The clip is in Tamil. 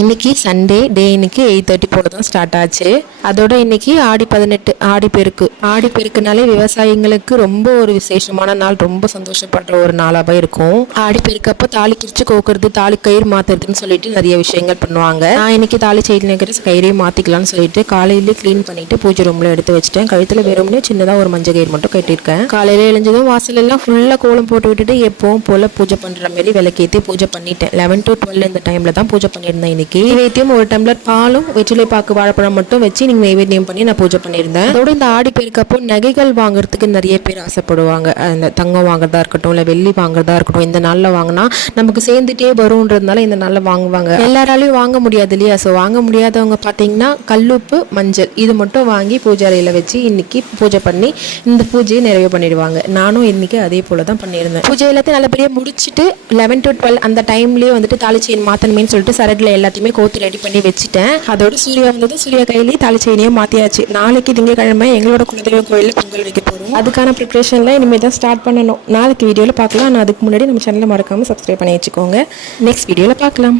இன்றைக்கி சண்டே டே, இன்றைக்கி 8:30 போல தான் ஸ்டார்ட் ஆச்சு. அதோட இன்றைக்கி ஆடி 18 ஆடிப்பெருக்குனாலே விவசாயிங்களுக்கு ரொம்ப ஒரு விசேஷமான நாள், ரொம்ப சந்தோஷப்படுற ஒரு நாளாக இருக்கும். ஆடிப்பெருக்கப்போ தாலி கிரிச்சு கோக்குறது, தாலி கயிறு மாற்றுறதுன்னு சொல்லிட்டு நிறைய விஷயங்கள் பண்ணுவாங்க. நான் இன்றைக்கி தாலி செய்து நிற்கிற கயிறையும் மாற்றிக்கலாம்னு சொல்லிட்டு காலையிலே க்ளீன் பண்ணிவிட்டு பூஜை ரூமில் எடுத்து வச்சுட்டேன். கழுத்தில் வெறும்னே சின்னதாக ஒரு மஞ்சள் கயிறு மட்டும் கட்டியிருக்கேன். காலையில் எழுஞ்சதும் வாசலெல்லாம் ஃபுல்லாக கோலம் போட்டு விட்டுட்டு எப்பவும் போல் பூஜை பண்ணுற மாரி விளக்கேற்றி பூஜை பண்ணிட்டேன். 11 to 12 இந்த டைமில் தான் பூஜை பண்ணியிருந்தேன். நைவேத்தியம் ஒரு டம்ளர் பாலும் வெற்றிலை பாக்கு வாழைப்பழம் மட்டும் வச்சு நீங்கள் நைவேத்தியம் பண்ணி நான் பூஜை பண்ணியிருந்தேன். அதோட இந்த ஆடி பெருக்கப்போ நகைகள் வாங்குறதுக்கு நிறைய பேர் ஆசைப்படுவாங்க. அந்த தங்கம் வாங்குறதா இருக்கட்டும், இல்லை வெள்ளி வாங்குறதா இருக்கட்டும், இந்த நாளில் வாங்கினா நமக்கு சேர்ந்துட்டே வரும்ன்றதுனால இந்த நாளில் வாங்குவாங்க. எல்லாராலையும் வாங்க முடியாது இல்லையா? ஸோ வாங்க முடியாதவங்க பார்த்தீங்கன்னா கல்லுப்பு, மஞ்சள் இது மட்டும் வாங்கி பூஜை அறையில் வச்சு இன்னைக்கு பூஜை பண்ணி இந்த பூஜையை நிறைவு பண்ணிடுவாங்க. நானும் இன்னைக்கு அதே போல தான் பண்ணியிருந்தேன். பூஜை எல்லாத்தையும் நல்லபடியாக முடிச்சுட்டு 11 to 12 அந்த டைம்லேயே வந்துட்டு தாலி செயின் மாற்றணுமேனு சொல்லிட்டு சரடில் எல்லாத்தையுமே கோத்து ரெடி பண்ணி வச்சுட்டேன். அதோட சூர்யா வந்தது, சூர்யா கையிலேயே தாலி செயினையும் மாற்றியாச்சு. நாளைக்கு திங்கக்கிழமை எங்களோட குலதெய்வம் கோயிலில் பொங்கல் வைக்க போகிறோம். அதுக்கான ப்ரிப்ரேஷன்லாம் இனிமேல் தான் ஸ்டார்ட் பண்ணணும். நாளைக்கு வீடியோவில் பார்க்கலாம். நான் அதுக்கு முன்னாடி நம்ம சேனலை மறக்காமல் சப்ஸ்கிரைப் பண்ணி வச்சுக்கோங்க. நெக்ஸ்ட் வீடியோவில் பார்க்கலாம்.